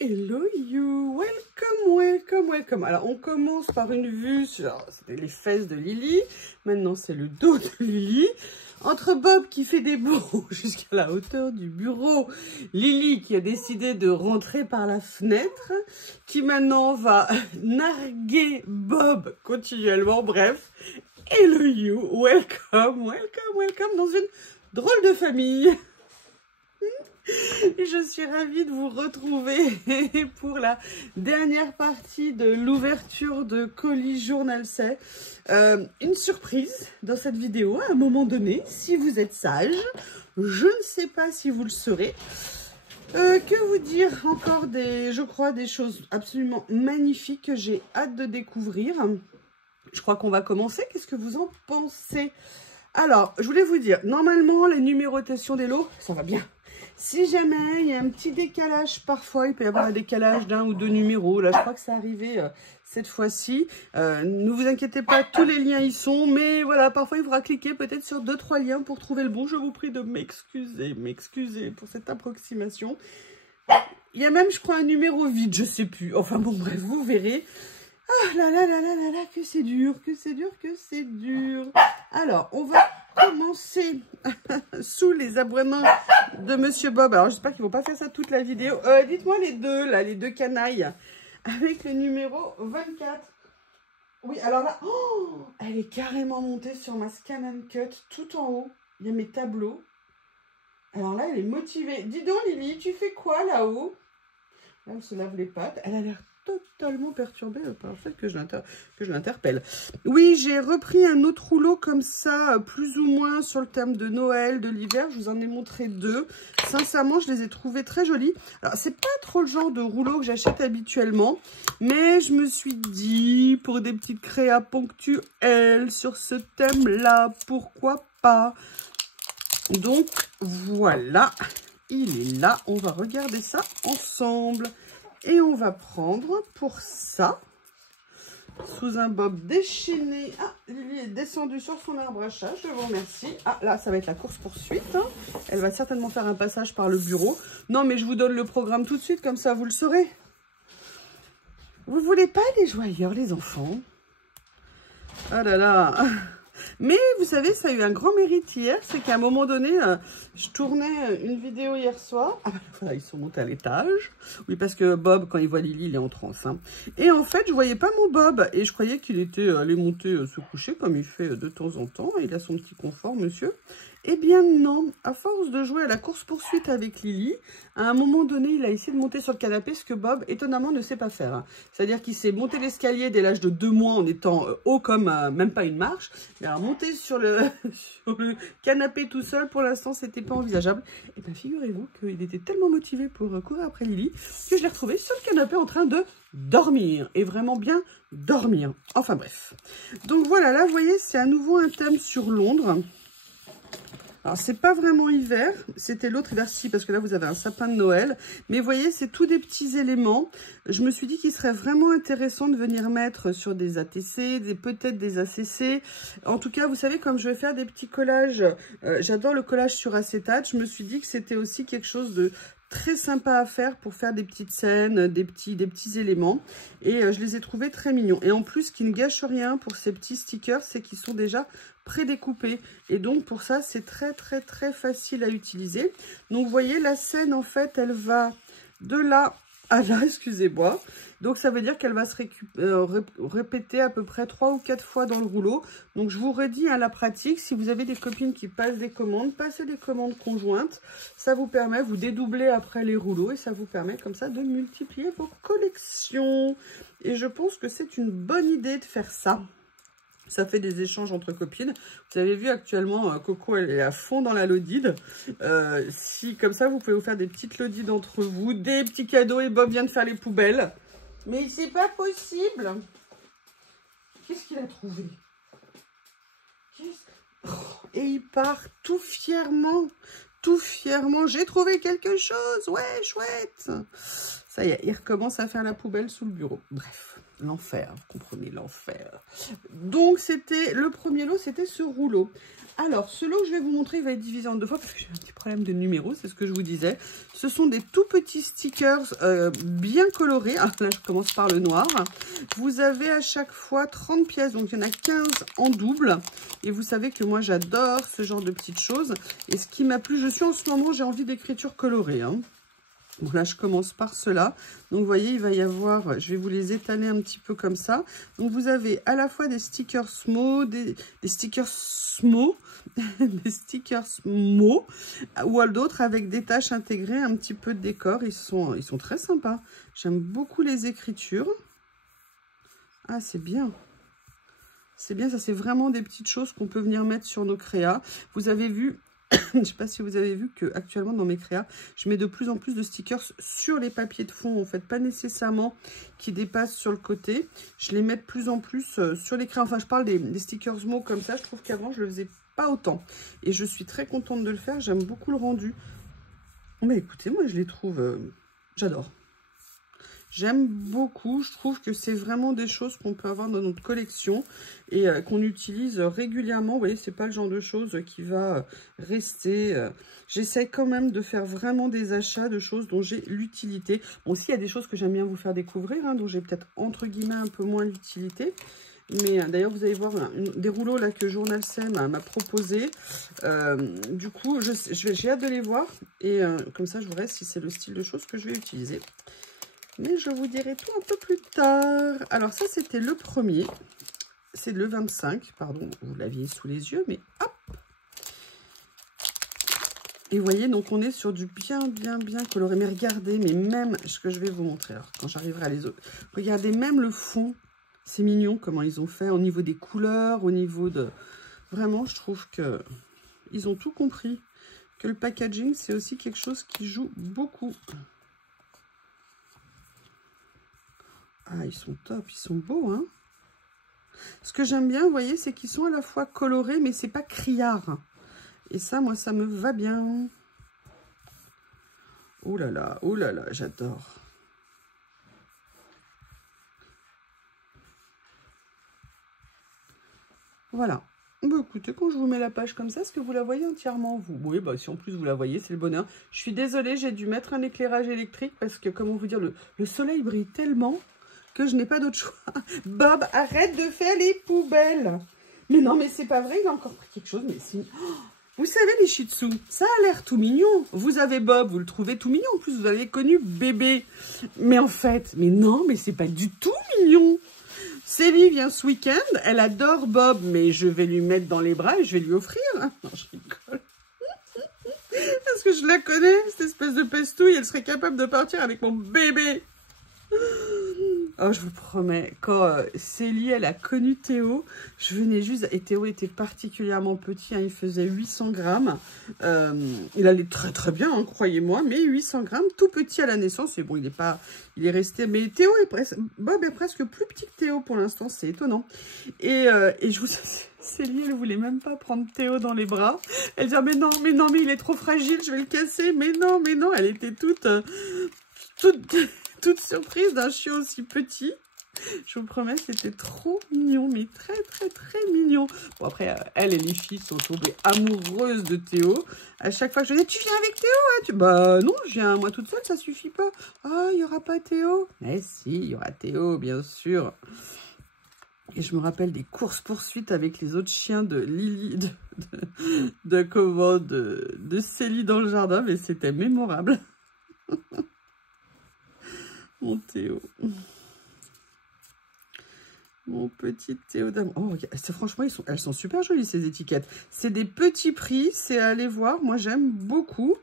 Hello you, welcome, welcome, welcome. Alors on commence par une vue sur les fesses de Lily. Maintenant c'est le dos de Lily. Entre Bob qui fait des bons jusqu'à la hauteur du bureau, Lily qui a décidé de rentrer par la fenêtre, qui maintenant va narguer Bob continuellement, bref. Hello you, welcome, welcome, welcome dans une drôle de famille. Je suis ravie de vous retrouver pour la dernière partie de l'ouverture de colis Journal C'est. Une surprise dans cette vidéo à un moment donné, si vous êtes sage. Je ne sais pas si vous le serez. Que vous dire encore je crois, des choses absolument magnifiques que j'ai hâte de découvrir. Je crois qu'on va commencer. Qu'est-ce que vous en pensez? Alors, je voulais vous dire, normalement, la numérotation des lots, ça va bien. Si jamais il y a un petit décalage, parfois il peut y avoir un décalage d'un ou deux numéros. Là, je crois que c'est arrivé cette fois-ci. Ne vous inquiétez pas, tous les liens y sont. Mais voilà, parfois il faudra cliquer peut-être sur 2-3 liens pour trouver le bon. Je vous prie de m'excuser pour cette approximation. Il y a même, je crois, un numéro vide, je sais plus. Enfin bon, bref, vous verrez. Ah là là là là là là, que c'est dur, que c'est dur, que c'est dur. Alors, on va commencer sous les aboiements de Monsieur Bob. Alors, j'espère qu'ils ne vont pas faire ça toute la vidéo. Dites-moi les deux, là, les deux canailles, avec le numéro 24. Oui, alors là, oh, elle est carrément montée sur ma Scan and Cut, tout en haut. Il y a mes tableaux. Alors là, elle est motivée. Dis donc, Lily, tu fais quoi là-haut? Là, elle se lave les pattes. Elle a l'air totalement perturbée par le fait que je l'interpelle. Oui, j'ai repris un autre rouleau comme ça, plus ou moins sur le thème de Noël, de l'hiver. Je vous en ai montré deux. Sincèrement, je les ai trouvés très jolis. Alors, c'est pas trop le genre de rouleau que j'achète habituellement, mais je me suis dit, pour des petites créas ponctuelles sur ce thème-là, pourquoi pas? Donc, voilà, il est là. On va regarder ça ensemble. Et on va prendre pour ça, sous un bob déchaîné. Ah, Lily est descendue sur son arbre à chat, je vous remercie. Ah, là, ça va être la course-poursuite. Hein. Elle va certainement faire un passage par le bureau. Non, mais je vous donne le programme tout de suite, comme ça, vous le saurez. Vous voulez pas les joyeurs, les enfants? Ah là là. Mais vous savez, ça a eu un grand mérite hier, c'est qu'à un moment donné, je tournais une vidéo hier soir. Ah ben voilà, ils sont montés à l'étage. Oui, parce que Bob, quand il voit Lily, il est en transe. Hein. Et en fait, je voyais pas mon Bob et je croyais qu'il était allé monter se coucher comme il fait de temps en temps. Il a son petit confort, monsieur. Eh bien non, à force de jouer à la course-poursuite avec Lily, à un moment donné, il a essayé de monter sur le canapé, ce que Bob, étonnamment, ne sait pas faire. Hein. C'est-à-dire qu'il s'est monté l'escalier dès l'âge de 2 mois en étant haut comme même pas une marche. Mais alors, monter sur le canapé tout seul, pour l'instant, c'était pas envisageable. Et bien, figurez-vous qu'il était tellement motivé pour courir après Lily que je l'ai retrouvé sur le canapé en train de dormir. Et vraiment bien dormir. Enfin bref. Donc voilà, là, vous voyez, c'est à nouveau un thème sur Londres. Alors, c'est pas vraiment hiver, c'était l'autre hiver-ci, parce que là, vous avez un sapin de Noël. Mais vous voyez, c'est tous des petits éléments. Je me suis dit qu'il serait vraiment intéressant de venir mettre sur des ATC, peut-être des ACC. En tout cas, vous savez, comme je vais faire des petits collages, j'adore le collage sur acétate, je me suis dit que c'était aussi quelque chose de très sympa à faire pour faire des petites scènes, des petits éléments. Et je les ai trouvés très mignons. Et en plus, ce qui ne gâche rien pour ces petits stickers, c'est qu'ils sont déjà prédécoupés. Et donc, pour ça, c'est très, très, très facile à utiliser. Donc, vous voyez, la scène, en fait, elle va de là à là, excusez-moi. Donc, ça veut dire qu'elle va se répéter à peu près 3 ou 4 fois dans le rouleau. Donc, je vous redis à la pratique, si vous avez des copines qui passent des commandes, passez des commandes conjointes. Ça vous permet, vous dédoublez après les rouleaux et ça vous permet comme ça de multiplier vos collections. Et je pense que c'est une bonne idée de faire ça. Ça fait des échanges entre copines. Vous avez vu actuellement, Coco, elle est à fond dans la lodide. Si, comme ça, vous pouvez vous faire des petites lodides entre vous, des petits cadeaux. Et Bob vient de faire les poubelles. Mais c'est pas possible. Qu'est-ce qu'il a trouvé? Et il part tout fièrement. Tout fièrement. J'ai trouvé quelque chose. Ouais, chouette. Ça y est, il recommence à faire la poubelle sous le bureau. Bref, l'enfer, vous comprenez, l'enfer. Donc, c'était le premier lot, c'était ce rouleau. Alors, ce lot que je vais vous montrer, il va être divisé en deux fois parce que j'ai un petit problème de numéro, c'est ce que je vous disais. Ce sont des tout petits stickers bien colorés. Ah, là, je commence par le noir. Vous avez à chaque fois 30 pièces, donc il y en a 15 en double. Et vous savez que moi, j'adore ce genre de petites choses. Et ce qui m'a plu, je suis en ce moment, j'ai envie d'écriture colorée, hein. Donc là, je commence par cela. Donc, vous voyez, il va y avoir, je vais vous les étaler un petit peu comme ça. Donc, vous avez à la fois des stickers SMO, des stickers SMO, des stickers MO, ou d'autres avec des taches intégrées, un petit peu de décor. Ils sont très sympas. J'aime beaucoup les écritures. Ah, c'est bien. C'est bien, ça, c'est vraiment des petites choses qu'on peut venir mettre sur nos créas. Vous avez vu... Je ne sais pas si vous avez vu que actuellement dans mes créas, je mets de plus en plus de stickers sur les papiers de fond, en fait, pas nécessairement qui dépassent sur le côté. Je les mets de plus en plus sur les créas. Enfin, je parle des stickers mots comme ça. Je trouve qu'avant, je le faisais pas autant. Et je suis très contente de le faire. J'aime beaucoup le rendu. Mais écoutez, moi, je les trouve... j'adore. J'aime beaucoup, je trouve que c'est vraiment des choses qu'on peut avoir dans notre collection et qu'on utilise régulièrement. Vous voyez, c'est pas le genre de choses qui va rester. J'essaie quand même de faire vraiment des achats de choses dont j'ai l'utilité. Bon, aussi, il y a des choses que j'aime bien vous faire découvrir, hein, dont j'ai peut-être entre guillemets un peu moins l'utilité. Mais d'ailleurs, vous allez voir des rouleaux là que Journal C m'a proposé. Du coup, j'ai hâte de les voir et comme ça, je vous reste si c'est le style de choses que je vais utiliser. Mais je vous dirai tout un peu plus tard. Alors ça, c'était le premier. C'est le 25. Pardon, vous l'aviez sous les yeux, mais hop. Et vous voyez, donc on est sur du bien coloré. Mais regardez, mais même ce que je vais vous montrer, alors, quand j'arriverai à les autres. Regardez, même le fond. C'est mignon comment ils ont fait au niveau des couleurs, au niveau de... Vraiment, je trouve que ils ont tout compris. Que le packaging, c'est aussi quelque chose qui joue beaucoup. Ah, ils sont top, ils sont beaux, hein. Ce que j'aime bien, vous voyez, c'est qu'ils sont à la fois colorés, mais c'est pas criard. Et ça, moi, ça me va bien. Oh là, j'adore. Voilà. Bah, écoutez, quand je vous mets la page comme ça, est-ce que vous la voyez entièrement, vous? Oui, bah, si en plus vous la voyez, c'est le bonheur. Je suis désolée, j'ai dû mettre un éclairage électrique parce que, comment vous dire, le soleil brille tellement... que je n'ai pas d'autre choix. Bob, arrête de faire les poubelles. Mais non, mais c'est pas vrai, il a encore pris quelque chose. Mais c'est... Oh, vous savez, les Shih Tzu, ça a l'air tout mignon. Vous avez Bob, vous le trouvez tout mignon. En plus, vous avez connu bébé. Mais en fait, mais non, mais c'est pas du tout mignon. Célie vient ce week-end, elle adore Bob, mais je vais lui mettre dans les bras et je vais lui offrir. Non, je rigole. Parce que je la connais, cette espèce de pestouille, elle serait capable de partir avec mon bébé. Oh, je vous promets, quand Célie, elle a connu Théo, je venais juste... Et Théo était particulièrement petit, hein, il faisait 800 grammes. Il allait très bien, hein, croyez-moi, mais 800 grammes, tout petit à la naissance. Et bon, il est resté... Mais Théo est presque... Bob est presque plus petit que Théo pour l'instant, c'est étonnant. Et je vous... Célie, elle voulait même pas prendre Théo dans les bras. Elle disait, mais non, mais il est trop fragile, je vais le casser. Mais non, elle était toute surprise d'un chiot aussi petit. Je vous promets, c'était trop mignon, mais très mignon. Bon, après, elle et les filles sont tombées amoureuses de Théo. À chaque fois, je dis, tu viens avec Théo, hein? Bah non, je viens moi toute seule, ça suffit pas. Ah, il n'y aura pas Théo? Mais si, il y aura Théo, bien sûr. Et je me rappelle des courses-poursuites avec les autres chiens de Lily, de Célie dans le jardin, mais c'était mémorable. Mon Théo. Mon petit Théo d'amour. Oh, franchement, elles sont super jolies, ces étiquettes. C'est des petits prix, c'est à aller voir. Moi, j'aime beaucoup.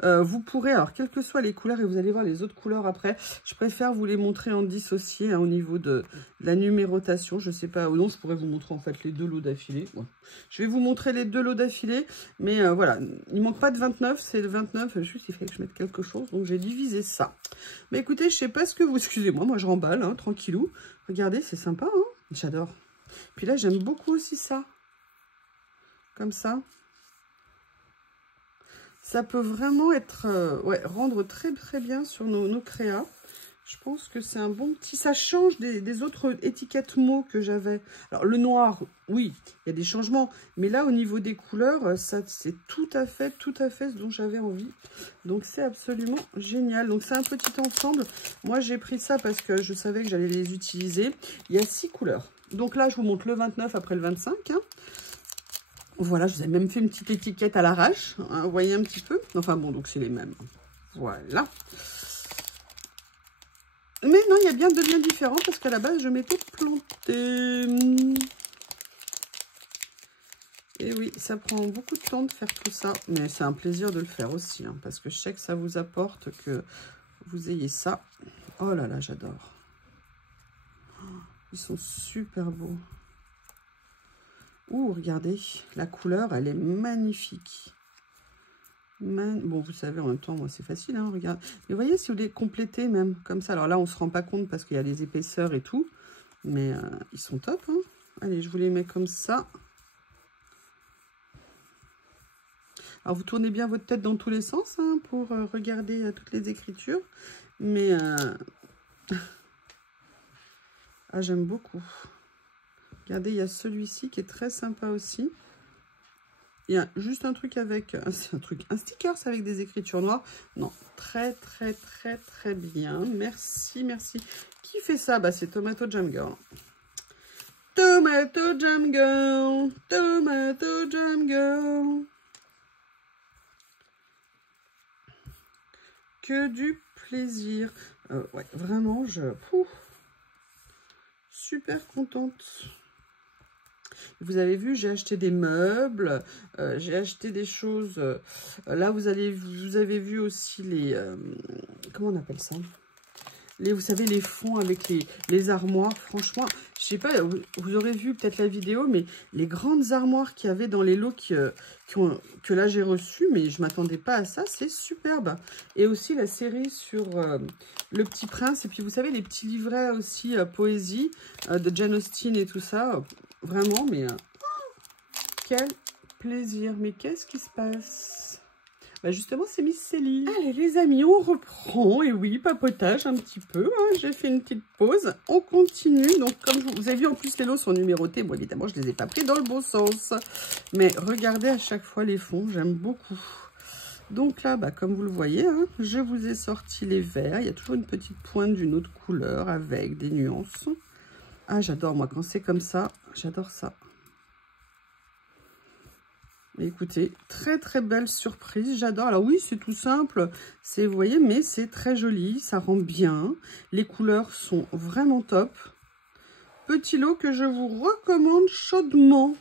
Vous pourrez, alors, quelles que soient les couleurs, et vous allez voir les autres couleurs après, je préfère vous les montrer en dissocié, hein, au niveau de la numérotation. Je sais pas, ou non, je pourrais vous montrer, en fait, les deux lots d'affilée. Ouais. Je vais vous montrer les deux lots d'affilée, mais voilà, il manque pas de 29, c'est le 29, juste, il fallait que je mette quelque chose, donc j'ai divisé ça. Mais écoutez, je sais pas ce que vous... Excusez-moi, moi, je remballe, hein, tranquillou. Regardez, c'est sympa, hein, j'adore. Puis là, j'aime beaucoup aussi ça. Comme ça. Ça peut vraiment être, ouais, rendre très bien sur nos créas. Je pense que c'est un bon petit... Ça change des autres étiquettes mots que j'avais. Alors, le noir, oui, il y a des changements. Mais là, au niveau des couleurs, ça c'est tout à fait ce dont j'avais envie. Donc, c'est absolument génial. Donc, c'est un petit ensemble. Moi, j'ai pris ça parce que je savais que j'allais les utiliser. Il y a 6 couleurs. Donc là, je vous montre le 29 après le 25. Hein. Voilà, je vous ai même fait une petite étiquette à l'arrache. Hein, vous voyez un petit peu. Enfin bon, donc c'est les mêmes. Voilà. Mais non, il y a bien 2 liens différents parce qu'à la base, je m'étais plantée. Et oui, ça prend beaucoup de temps de faire tout ça. Mais c'est un plaisir de le faire aussi. Hein, parce que je sais que ça vous apporte que vous ayez ça. Oh là là, j'adore. Ils sont super beaux. Ouh, regardez, la couleur, elle est magnifique. Bon, vous savez, en même temps, moi, c'est facile, hein, regarde. Mais vous voyez, si vous les complétez même comme ça, alors là, on ne se rend pas compte parce qu'il y a les épaisseurs et tout, mais ils sont top. Hein. Allez, je vous les mets comme ça. Alors, vous tournez bien votre tête dans tous les sens hein, pour regarder toutes les écritures, mais ah, j'aime beaucoup. Regardez, il y a celui-ci qui est très sympa aussi. Il y a juste un truc avec... un sticker avec des écritures noires. Non, très bien. Merci, merci. Qui fait ça? Bah, c'est Tomato Jam Girl. Tomato Jam Girl. Tomato Jam Girl. Que du plaisir. Ouais, vraiment, super contente. Vous avez vu, j'ai acheté des meubles, j'ai acheté des choses. Là, vous avez vu aussi les... comment on appelle ça? Vous savez, les fonds avec les armoires. Franchement, je sais pas, vous aurez vu peut-être la vidéo, mais les grandes armoires qu'il y avait dans les lots que là j'ai reçus, mais je m'attendais pas à ça, c'est superbe. Et aussi la série sur Le Petit Prince. Et puis, vous savez, les petits livrets aussi, poésie, de Jane Austen et tout ça. Vraiment, mais quel plaisir. Mais qu'est-ce qui se passe? Bah justement, c'est Miss Célie. Allez, les amis, on reprend. Et oui, papotage un petit peu. Hein. J'ai fait une petite pause. On continue. Donc, comme vous avez vu, en plus, les lots sont numérotés. Bon, évidemment, je ne les ai pas pris dans le bon sens. Mais regardez à chaque fois les fonds. J'aime beaucoup. Donc là, bah, comme vous le voyez, hein, je vous ai sorti les verts. Il y a toujours une petite pointe d'une autre couleur avec des nuances. Ah, j'adore, moi, quand c'est comme ça, j'adore ça. Écoutez, très belle surprise, j'adore. Alors oui, c'est tout simple, vous voyez, mais c'est très joli, ça rend bien. Les couleurs sont vraiment top. Petit lot que je vous recommande chaudement.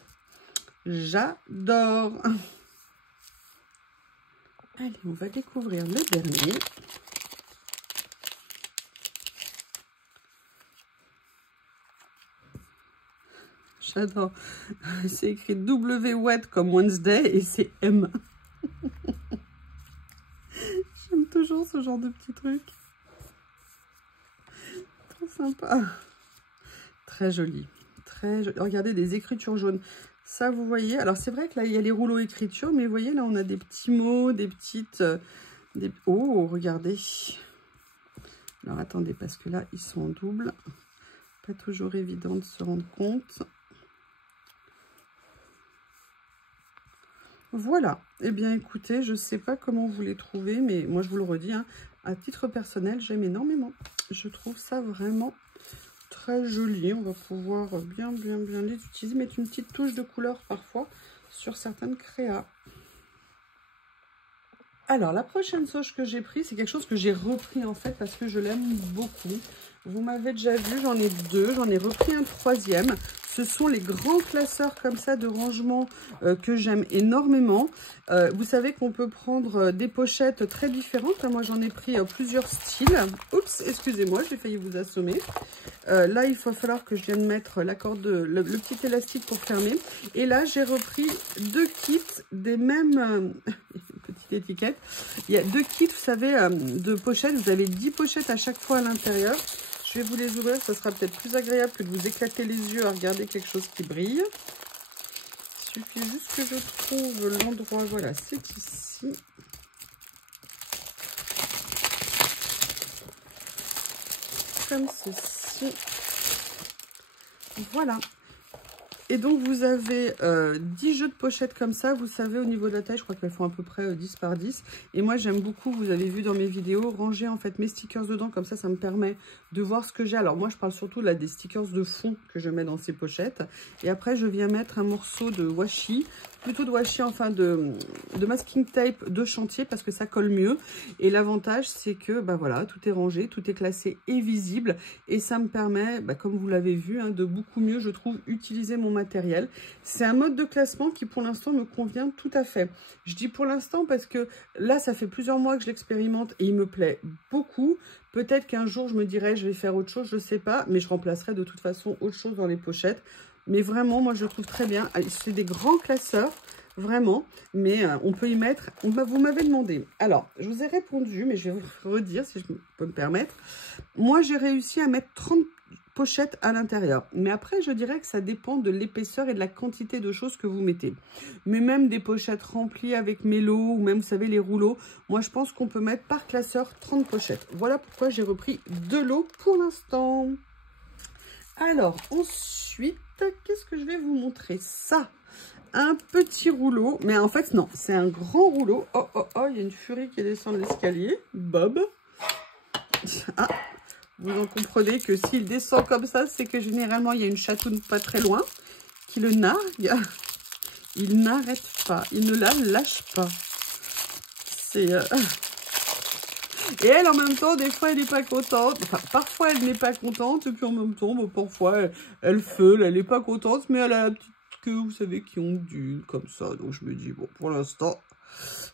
J'adore. Allez, on va découvrir le dernier. J'adore. C'est écrit W wet comme Wednesday et c'est M. J'aime toujours ce genre de petits trucs. Trop sympa. Très joli. Très joli. Regardez, des écritures jaunes. Ça, vous voyez. Alors, c'est vrai que là, il y a les rouleaux écriture, mais vous voyez, là, on a des petits mots, des petites... Oh, regardez. Alors, attendez, parce que là, ils sont en double. Pas toujours évident de se rendre compte. Voilà, eh bien écoutez, je ne sais pas comment vous les trouvez, mais moi je vous le redis, hein, à titre personnel, j'aime énormément. Je trouve ça vraiment très joli. On va pouvoir bien les utiliser, mettre une petite touche de couleur parfois sur certaines créas. Alors, la prochaine sauge que j'ai pris, c'est quelque chose que j'ai repris en fait parce que je l'aime beaucoup. Vous m'avez déjà vu, j'en ai 2, j'en ai repris un 3e. Ce sont les grands classeurs comme ça de rangement que j'aime énormément. Vous savez qu'on peut prendre des pochettes très différentes. Moi, j'en ai pris plusieurs styles. Oups, excusez-moi, j'ai failli vous assommer. Là, il va falloir que je vienne mettre la corde, le petit élastique pour fermer. Et là, j'ai repris 2 kits des mêmes... petite étiquette. Il y a 2 kits, vous savez, de pochettes. Vous avez 10 pochettes à chaque fois à l'intérieur. Je vais vous les ouvrir, ça sera peut-être plus agréable que de vous éclater les yeux à regarder quelque chose qui brille. Il suffit juste que je trouve l'endroit. Voilà, c'est ici. comme ceci. Voilà. Et donc, vous avez 10 jeux de pochettes comme ça. Vous savez, au niveau de la taille, je crois qu'elles font à peu près 10 par 10. Et moi, j'aime beaucoup, vous avez vu dans mes vidéos, ranger en fait mes stickers dedans. Comme ça me permet de voir ce que j'ai. Alors, moi, je parle surtout là des stickers de fond que je mets dans ces pochettes. Et après, je viens mettre un morceau de washi. Plutôt de washi, enfin de masking tape de chantier parce que ça colle mieux. Et l'avantage, c'est que, bah voilà, tout est rangé, tout est classé et visible. Et ça me permet, bah, comme vous l'avez vu, hein, de beaucoup mieux, je trouve, utiliser mon matériel. C'est un mode de classement qui pour l'instant me convient tout à fait. Je dis pour l'instant parce que là ça fait plusieurs mois que je l'expérimente et il me plaît beaucoup. Peut-être qu'un jour je me dirai je vais faire autre chose, je sais pas, mais je remplacerai de toute façon autre chose dans les pochettes. Mais vraiment moi je le trouve très bien. C'est des grands classeurs vraiment, mais on peut y mettre, vous m'avez demandé. Alors je vous ai répondu, mais je vais vous redire si je peux me permettre. Moi j'ai réussi à mettre 30 pochette à l'intérieur. Mais après, je dirais que ça dépend de l'épaisseur et de la quantité de choses que vous mettez. Mais même des pochettes remplies avec mes lots, ou même, vous savez, les rouleaux, moi, je pense qu'on peut mettre par classeur 30 pochettes. Voilà pourquoi j'ai repris 2 lots pour l'instant. Alors, ensuite, qu'est-ce que je vais vous montrer? Ça, un petit rouleau. Mais en fait, non, c'est un grand rouleau. Oh, oh, oh, il y a une furie qui descend de l'escalier. Bob. Ah, vous en comprenez que s'il descend comme ça, c'est que généralement, il y a une chatoune pas très loin qui le nargue. Il n'arrête pas. Il ne la lâche pas. C'est... Et elle, en même temps, des fois, elle n'est pas contente. Enfin, parfois, elle n'est pas contente. Et puis, en même temps, bon, parfois, elle feule. Elle n'est pas contente. Mais elle a la petite queue, vous savez, qui ondule comme ça. Donc, je me dis, bon, pour l'instant...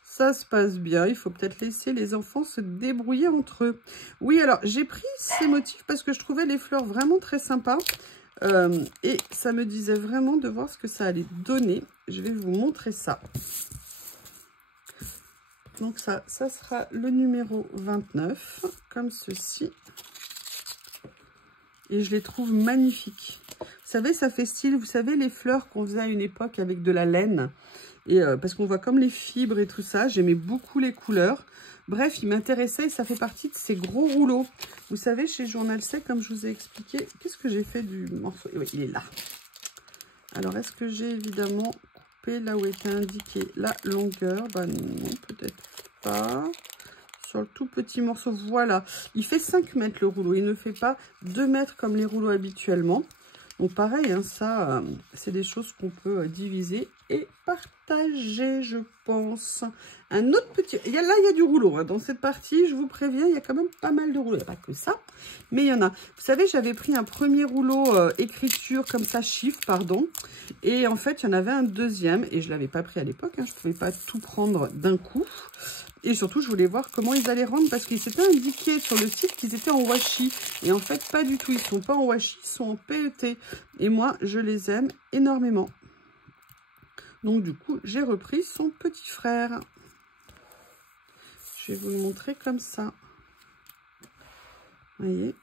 ça se passe bien, il faut peut-être laisser les enfants se débrouiller entre eux. Oui, alors j'ai pris ces motifs parce que je trouvais les fleurs vraiment très sympas. Et ça me disait vraiment de voir ce que ça allait donner. Je vais vous montrer ça. Donc ça sera le numéro 29, comme ceci. Et je les trouve magnifiques. Vous savez, ça fait style, vous savez, les fleurs qu'on faisait à une époque avec de la laine. Et parce qu'on voit comme les fibres et tout ça, j'aimais beaucoup les couleurs. Bref, il m'intéressait et ça fait partie de ces gros rouleaux. Vous savez, chez Journal Sec, comme je vous ai expliqué, qu'est-ce que j'ai fait du morceau? Oui, il est là. Alors, est-ce que j'ai évidemment coupé là où était indiqué la longueur? Bah non, peut-être pas. Sur le tout petit morceau, voilà. Il fait 5 mètres le rouleau, il ne fait pas 2 mètres comme les rouleaux habituellement. Donc pareil, hein, ça, c'est des choses qu'on peut diviser et partager, je pense. Un autre petit... là, il y a du rouleau. Hein. Dans cette partie, je vous préviens, il y a quand même pas mal de rouleaux. Il n'y a pas que ça, mais il y en a. Vous savez, j'avais pris un premier rouleau écriture, comme ça, chiffre, pardon. Et en fait, il y en avait un deuxième. Et je ne l'avais pas pris à l'époque. Hein, je ne pouvais pas tout prendre d'un coup. Et surtout, je voulais voir comment ils allaient rendre parce qu'il s'était indiqué sur le site qu'ils étaient en washi. Et en fait, pas du tout. Ils ne sont pas en washi, ils sont en PET. Et moi, je les aime énormément. Donc, du coup, j'ai repris son petit frère. Je vais vous le montrer comme ça. Vous voyez?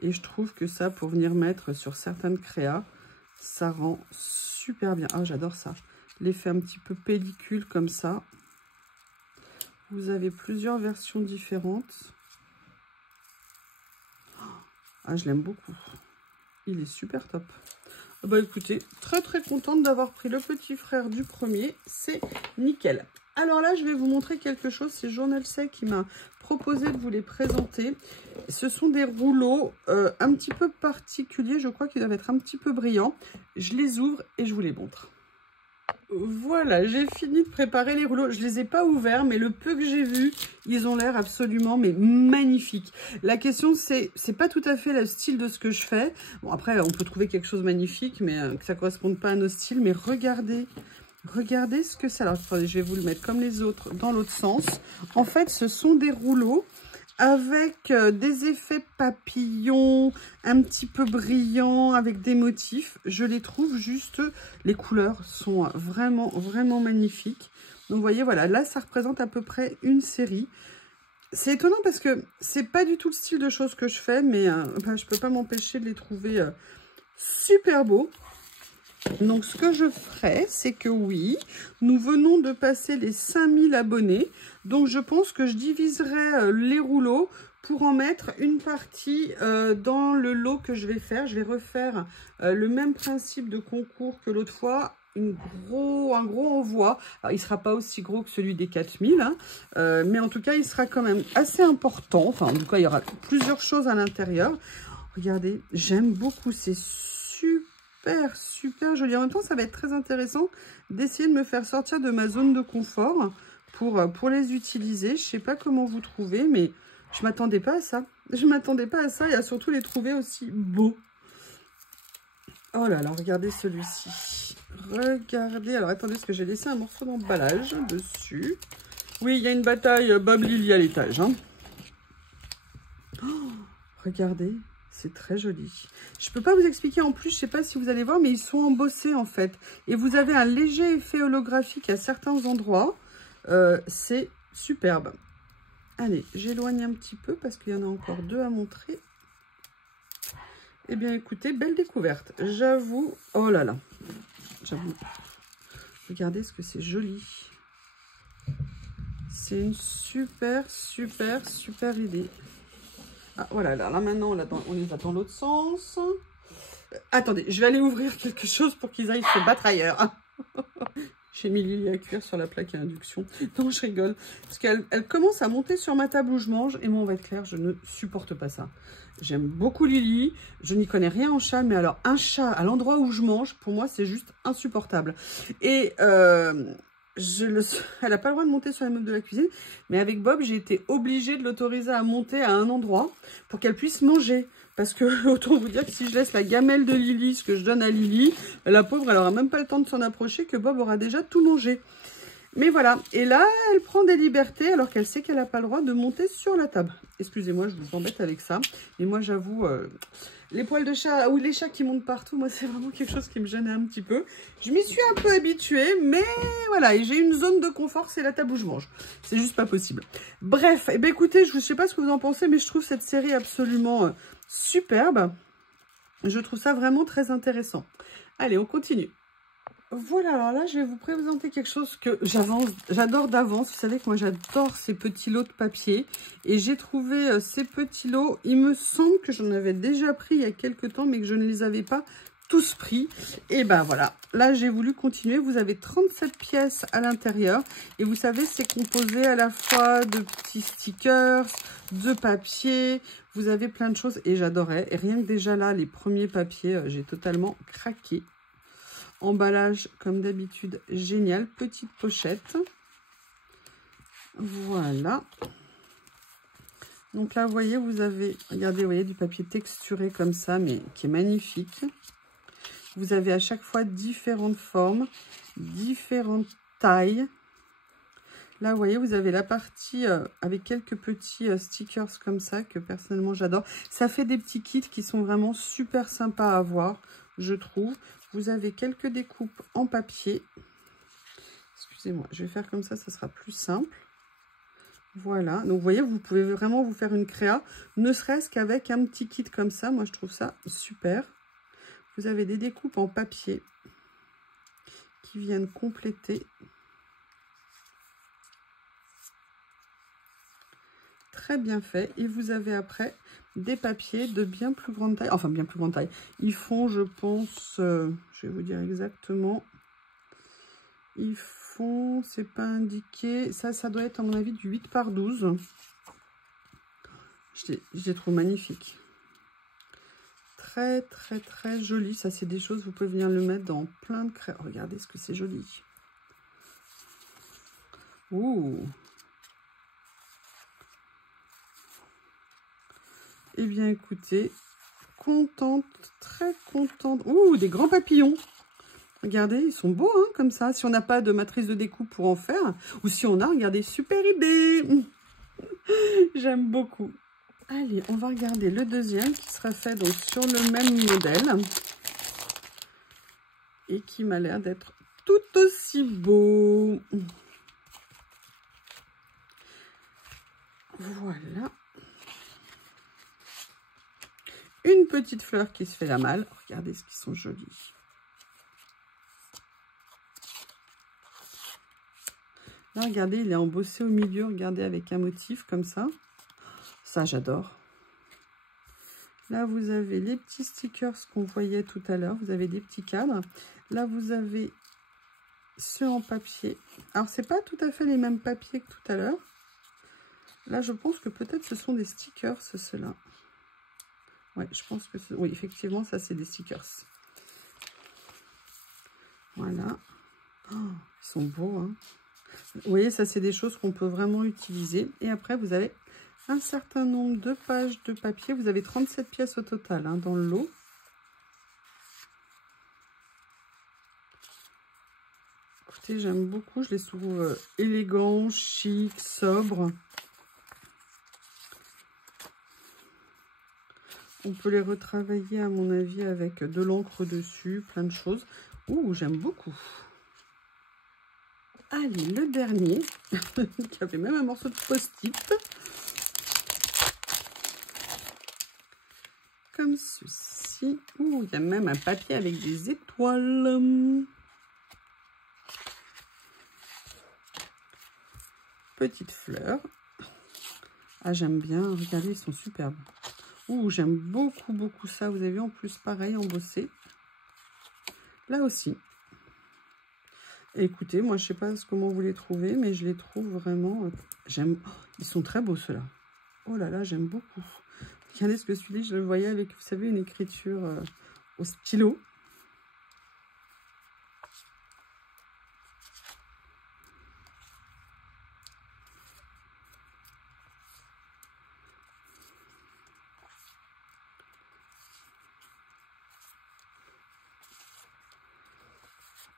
Et je trouve que ça, pour venir mettre sur certaines créas, ça rend super bien. Ah, j'adore ça. Je l'ai fait un petit peu pellicule comme ça. Vous avez plusieurs versions différentes. Ah, je l'aime beaucoup. Il est super top. Bah écoutez, très très contente d'avoir pris le petit frère du premier. C'est nickel. Alors là, je vais vous montrer quelque chose. C'est Journal Sec qui m'a proposé de vous les présenter. Ce sont des rouleaux un petit peu particuliers. Je crois qu'ils doivent être un petit peu brillants. Je les ouvre et je vous les montre. Voilà, j'ai fini de préparer les rouleaux. Je ne les ai pas ouverts, mais le peu que j'ai vu, ils ont l'air absolument magnifiques. La question, c'est pas tout à fait le style de ce que je fais. Bon, après, on peut trouver quelque chose de magnifique, mais que ça ne corresponde pas à nos styles. Mais regardez ce que c'est. Alors, attendez, je vais vous le mettre comme les autres, dans l'autre sens. En fait, ce sont des rouleaux avec des effets papillons, un petit peu brillants, avec des motifs. Je les trouve juste, les couleurs sont vraiment, vraiment magnifiques. Donc, vous voyez, voilà, là, ça représente à peu près une série. C'est étonnant parce que c'est pas du tout le style de choses que je fais, mais bah, je peux pas m'empêcher de les trouver super beaux. Donc, ce que je ferai, c'est que oui, nous venons de passer les 5000 abonnés. Donc, je pense que je diviserai les rouleaux pour en mettre une partie dans le lot que je vais faire. Je vais refaire le même principe de concours que l'autre fois. Un gros envoi. Alors, il ne sera pas aussi gros que celui des 4000, hein, mais en tout cas, il sera quand même assez important. Enfin, en tout cas, il y aura plusieurs choses à l'intérieur. Regardez, j'aime beaucoup. C'est super joli. En même temps, ça va être très intéressant d'essayer de me faire sortir de ma zone de confort pour les utiliser. Je ne sais pas comment vous trouvez, mais je ne m'attendais pas à ça. Je ne m'attendais pas à ça et à surtout les trouver aussi beaux. Oh là là, regardez celui-ci. Regardez. Alors, attendez, parce que j'ai laissé un morceau d'emballage dessus. Oui, il y a une bataille Bob Lily à l'étage. Hein. Oh, regardez, c'est très joli. Je ne peux pas vous expliquer en plus, je ne sais pas si vous allez voir, mais ils sont embossés en fait. Et vous avez un léger effet holographique à certains endroits. C'est superbe. Allez, j'éloigne un petit peu parce qu'il y en a encore deux à montrer. Eh bien, écoutez, belle découverte. J'avoue, oh là là, j'avoue. Regardez ce que c'est joli. C'est une super idée. Ah, voilà, là maintenant, on les a dans l'autre sens. Attendez, je vais aller ouvrir quelque chose pour qu'ils aillent se battre ailleurs. J'ai mis Lily à cuire sur la plaque à induction. Non, je rigole. Parce qu'elle commence à monter sur ma table où je mange. Et moi, on va être clair, je ne supporte pas ça. J'aime beaucoup Lily. Je n'y connais rien en chat. Mais alors, un chat à l'endroit où je mange, pour moi, c'est juste insupportable. Et elle n'a pas le droit de monter sur les meubles de la cuisine. Mais avec Bob, j'ai été obligée de l'autoriser à monter à un endroit pour qu'elle puisse manger. Parce que, autant vous dire que si je laisse la gamelle de Lily, ce que je donne à Lily, la pauvre, elle n'aura même pas le temps de s'en approcher, que Bob aura déjà tout mangé. Mais voilà. Et là, elle prend des libertés, alors qu'elle sait qu'elle n'a pas le droit de monter sur la table. Excusez-moi, je vous embête avec ça. Et moi, j'avoue, les poils de chat, ou les chats qui montent partout, moi, c'est vraiment quelque chose qui me gênait un petit peu. Je m'y suis un peu habituée, mais voilà. Et j'ai une zone de confort, c'est la table où je mange. C'est juste pas possible. Bref, eh bien, écoutez, je ne sais pas ce que vous en pensez, mais je trouve cette série absolument superbe. Je trouve ça vraiment très intéressant. Allez, on continue. Voilà, alors là, je vais vous présenter quelque chose que j'adore d'avance. Vous savez que moi, j'adore ces petits lots de papier. Et j'ai trouvé ces petits lots. Il me semble que j'en avais déjà pris il y a quelques temps, mais que je ne les avais pas tous pris. Et ben voilà, là, j'ai voulu continuer. Vous avez 37 pièces à l'intérieur. Et vous savez, c'est composé à la fois de petits stickers, de papier. Vous avez plein de choses et j'adorais. Et rien que déjà là, les premiers papiers, j'ai totalement craqué. Emballage, comme d'habitude, génial. Petite pochette. Voilà. Donc là, vous voyez, vous avez, regardez, vous voyez, du papier texturé comme ça, mais qui est magnifique. Vous avez à chaque fois différentes formes, différentes tailles. Là, vous voyez, vous avez la partie avec quelques petits stickers comme ça, que personnellement, j'adore. Ça fait des petits kits qui sont vraiment super sympas à avoir, je trouve. Vous avez quelques découpes en papier. Excusez-moi, je vais faire comme ça sera plus simple. Voilà, donc vous voyez, vous pouvez vraiment vous faire une créa, ne serait-ce qu'avec un petit kit comme ça. Moi, je trouve ça super. Vous avez des découpes en papier qui viennent compléter. Très bien fait. Et vous avez après des papiers de bien plus grande taille. Enfin, bien plus grande taille. Ils font, je pense, je vais vous dire exactement. Ils font, c'est pas indiqué. Ça doit être, à mon avis, du 8 par 12. Je les trouve magnifiques. Très joli. Ça, c'est des choses, vous pouvez venir le mettre dans plein de crayons. Regardez ce que c'est joli. Ouh. Eh bien, écoutez, contente, très contente. Ouh, des grands papillons. Regardez, ils sont beaux, hein, comme ça. Si on n'a pas de matrice de découpe pour en faire, ou si on a, regardez, super idée. J'aime beaucoup. Allez, on va regarder le deuxième qui sera fait donc sur le même modèle. Et qui m'a l'air d'être tout aussi beau. Voilà. Une petite fleur qui se fait la malle. Regardez ce qu'ils sont jolis. Là, regardez, il est embossé au milieu. Regardez, avec un motif comme ça. Ça, j'adore. Là, vous avez les petits stickers qu'on voyait tout à l'heure. Vous avez des petits cadres. Là, vous avez ceux en papier. Alors, c'est pas tout à fait les mêmes papiers que tout à l'heure. Là, je pense que peut-être ce sont des stickers, ceux-là. Ouais, je pense que... Oui, effectivement, ça, c'est des stickers. Voilà. Oh, ils sont beaux, hein. Vous voyez, ça, c'est des choses qu'on peut vraiment utiliser. Et après, vous avez un certain nombre de pages de papier. Vous avez 37 pièces au total hein, dans le lot. Écoutez, j'aime beaucoup. Je les trouve élégants, chic, sobres. On peut les retravailler, à mon avis, avec de l'encre dessus, plein de choses. Ouh, j'aime beaucoup. Allez, le dernier, qui avait même un morceau de post-it. Comme ceci. Ouh, il y a même un papier avec des étoiles. Petite fleur. Ah, j'aime bien. Regardez, ils sont superbes. Ouh, j'aime beaucoup, beaucoup ça. Vous avez vu, en plus, pareil, embossé. Là aussi. Et écoutez, moi, je sais pas comment vous les trouvez, mais je les trouve vraiment... J'aime... Oh, ils sont très beaux, ceux-là. Oh là là, j'aime beaucoup. Regardez ce que celui-là, je le voyais avec, vous savez, une écriture au stylo.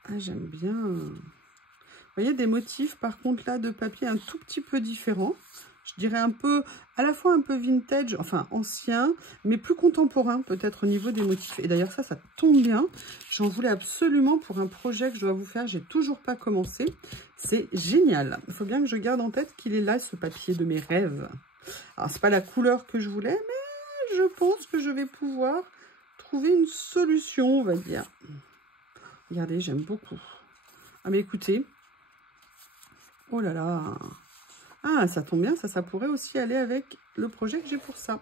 Ah, j'aime bien. Vous voyez, des motifs, par contre, là, de papier un tout petit peu différents. Je dirais un peu, à la fois un peu vintage, enfin ancien, mais plus contemporain, peut-être au niveau des motifs. Et d'ailleurs, ça tombe bien. J'en voulais absolument pour un projet que je dois vous faire. J'ai toujours pas commencé. C'est génial. Il faut bien que je garde en tête qu'il est là, ce papier de mes rêves. Alors, c'est pas la couleur que je voulais, mais je pense que je vais pouvoir trouver une solution, on va dire. Regardez, j'aime beaucoup. Ah, mais écoutez. Oh là là. Ah, ça tombe bien, ça pourrait aussi aller avec le projet que j'ai pour ça.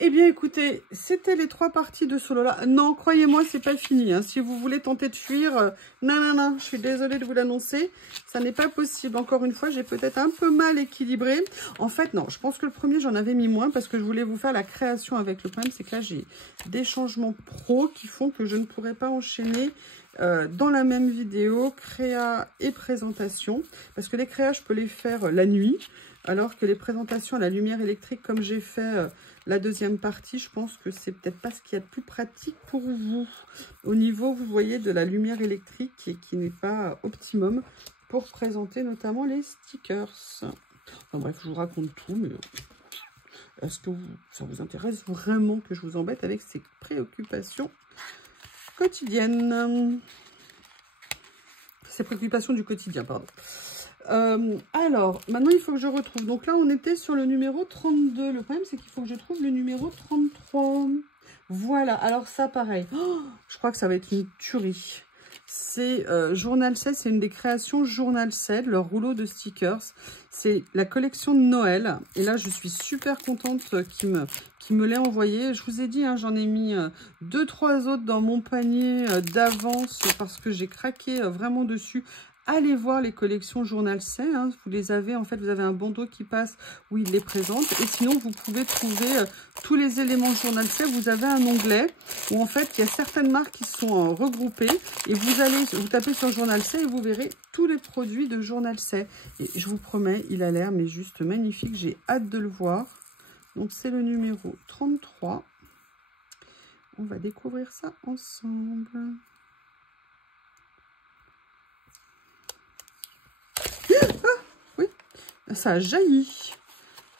Eh bien, écoutez, c'était les 3 parties de ce lot-là. Non, croyez-moi, c'est pas fini. Hein. Si vous voulez tenter de fuir, non, je suis désolée de vous l'annoncer. Ça n'est pas possible. Encore une fois, j'ai peut-être un peu mal équilibré. En fait, non, je pense que le premier, j'en avais mis moins parce que je voulais vous faire la création avec. Le problème, c'est que là, j'ai des changements pro qui font que je ne pourrais pas enchaîner dans la même vidéo, créa et présentation. Parce que les créas, je peux les faire la nuit. Alors que les présentations à la lumière électrique, comme j'ai fait la deuxième partie, je pense que c'est peut-être pas ce qu'il y a de plus pratique pour vous. Au niveau, vous voyez, de la lumière électrique qui n'est pas optimum pour présenter notamment les stickers. Enfin bref, je vous raconte tout, mais est-ce que ça vous intéresse vraiment que je vous embête avec ces préoccupations quotidiennes? Ces préoccupations du quotidien, pardon. Alors, maintenant, il faut que je retrouve. Donc là, on était sur le numéro 32. Le problème, c'est qu'il faut que je trouve le numéro 33. Voilà. Alors ça, pareil. Oh, je crois que ça va être une tuerie. C'est Journal C. C'est une des créations Journal C, leur rouleau de stickers. C'est la collection de Noël. Et là, je suis super contente qu'il me l'ait envoyé. Je vous ai dit, hein, j'en ai mis 2-3 autres dans mon panier d'avance parce que j'ai craqué vraiment dessus. Allez voir les collections Journal C, hein, vous les avez, en fait, vous avez un bandeau qui passe où il les présente. Et sinon, vous pouvez trouver tous les éléments Journal C. Vous avez un onglet où, en fait, il y a certaines marques qui sont regroupées. Et vous tapez sur Journal C et vous verrez tous les produits de Journal C. Et je vous promets, il a l'air mais juste magnifique. J'ai hâte de le voir. Donc, c'est le numéro 33. On va découvrir ça ensemble. Ça a jailli.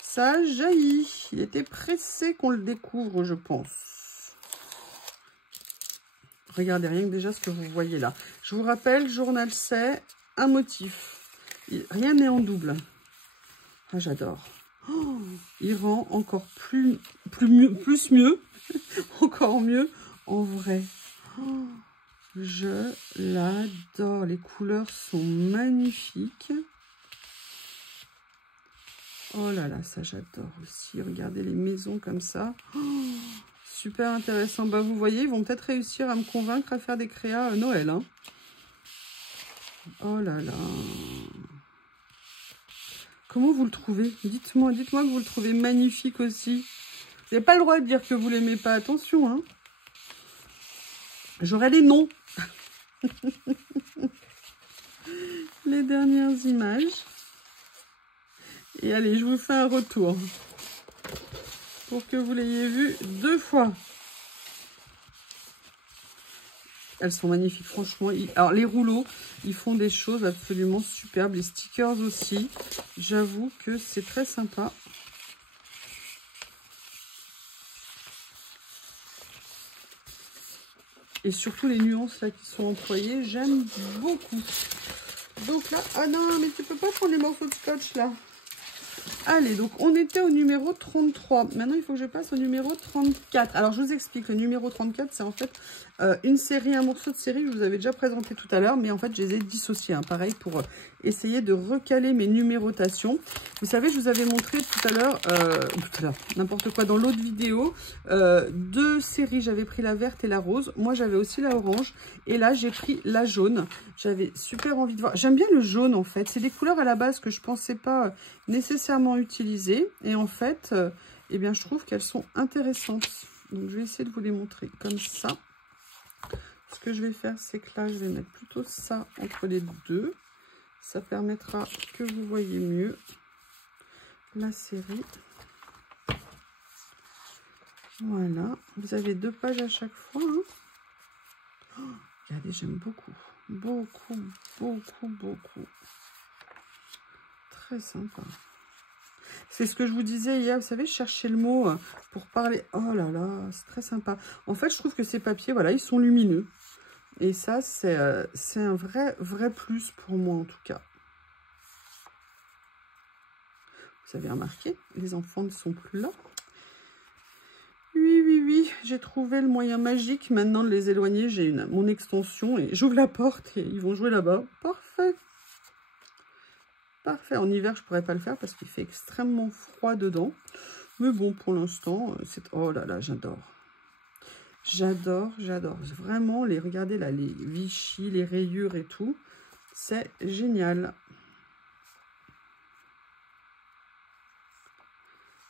Ça a jailli. Il était pressé qu'on le découvre, je pense. Regardez rien que déjà ce que vous voyez là. Je vous rappelle, Journal C, un motif. Rien n'est en double. Ah, j'adore. Oh, il rend encore plus mieux. Encore mieux en vrai. Oh, je l'adore. Les couleurs sont magnifiques. Oh là là, ça j'adore aussi. Regardez les maisons comme ça. Oh, super intéressant. Bah, vous voyez, ils vont peut-être réussir à me convaincre à faire des créas Noël. Hein. Oh là là. Comment vous le trouvez? Dites-moi que vous le trouvez magnifique aussi. Vous n'avez pas le droit de dire que vous l'aimez pas. Attention, hein. J'aurai les noms. Les dernières images. Et allez, je vous fais un retour. Pour que vous l'ayez vu 2 fois. Elles sont magnifiques, franchement. Alors, les rouleaux, ils font des choses absolument superbes. Les stickers aussi. J'avoue que c'est très sympa. Et surtout les nuances là qui sont employées, j'aime beaucoup. Donc là, ah non, mais tu peux pas prendre les morceaux de scotch là. Allez, donc on était au numéro 33. Maintenant, il faut que je passe au numéro 34. Alors, je vous explique. Le numéro 34, c'est en fait une série, un morceau de série que je vous avais déjà présenté tout à l'heure. Mais en fait, je les ai dissociés. Hein, pareil, pour essayer de recaler mes numérotations. Vous savez, je vous avais montré tout à l'heure, n'importe quoi, dans l'autre vidéo, 2 séries. J'avais pris la verte et la rose. Moi, j'avais aussi la orange. Et là, j'ai pris la jaune. J'avais super envie de voir. J'aime bien le jaune, en fait. C'est des couleurs à la base que je pensais pas nécessairement utiliser et en fait eh bien je trouve qu'elles sont intéressantes, donc je vais essayer de vous les montrer comme ça. Ce que je vais faire, c'est que là je vais mettre plutôt ça entre les deux, ça permettra que vous voyez mieux la série. Voilà, vous avez 2 pages à chaque fois, hein. Oh, regardez, j'aime beaucoup, très sympa. C'est ce que je vous disais hier, vous savez, chercher le mot pour parler. Oh là là, c'est très sympa. En fait, je trouve que ces papiers, voilà, ils sont lumineux. Et ça, c'est un vrai plus pour moi, en tout cas. Vous avez remarqué, les enfants ne sont plus là. Oui, j'ai trouvé le moyen magique maintenant de les éloigner. J'ai mon extension et j'ouvre la porte et ils vont jouer là-bas. Parfait. Parfait. En hiver, je pourrais pas le faire parce qu'il fait extrêmement froid dedans. Mais bon, pour l'instant, c'est... Oh là là, j'adore. J'adore. Vraiment, regardez là, les Vichy, les rayures et tout. C'est génial.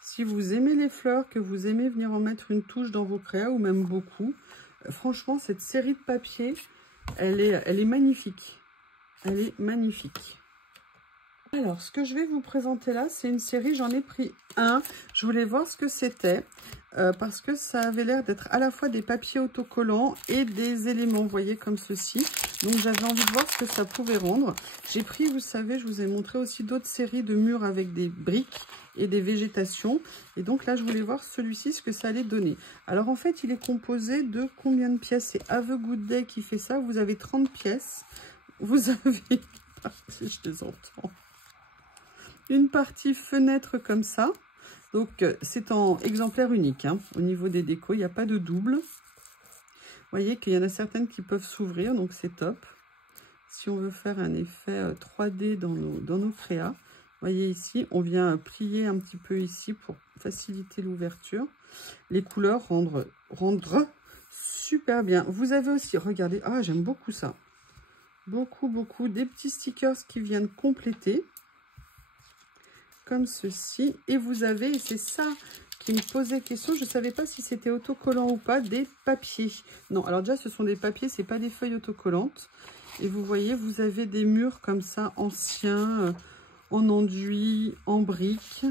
Si vous aimez les fleurs, que vous aimez venir en mettre une touche dans vos créas, ou même beaucoup, franchement, cette série de papiers, elle est magnifique. Elle est magnifique. Alors, ce que je vais vous présenter là, c'est une série, j'en ai pris un. Je voulais voir ce que c'était, parce que ça avait l'air d'être à la fois des papiers autocollants et des éléments, vous voyez, comme ceci. Donc, j'avais envie de voir ce que ça pouvait rendre. J'ai pris, vous savez, je vous ai montré aussi d'autres séries de murs avec des briques et des végétations. Et donc là, je voulais voir celui-ci, ce que ça allait donner. Alors, en fait, il est composé de combien de pièces? C'est Have a Good Day qui fait ça. Vous avez 30 pièces. Vous avez... si je les entends... Une partie fenêtre comme ça. Donc, c'est en exemplaire unique. Hein. Au niveau des décos, il n'y a pas de double. Vous voyez qu'il y en a certaines qui peuvent s'ouvrir, donc c'est top. Si on veut faire un effet 3D dans nos créas. Vous voyez ici, on vient plier un petit peu ici pour faciliter l'ouverture. Les couleurs rendent super bien. Vous avez aussi, regardez, ah j'aime beaucoup ça. Beaucoup, des petits stickers qui viennent compléter. Comme ceci, et vous avez, et c'est ça qui me posait question, je ne savais pas si c'était autocollant ou pas, des papiers. Non, alors déjà ce sont des papiers, c'est pas des feuilles autocollantes. Et vous voyez, vous avez des murs comme ça, anciens, en enduit, en briques.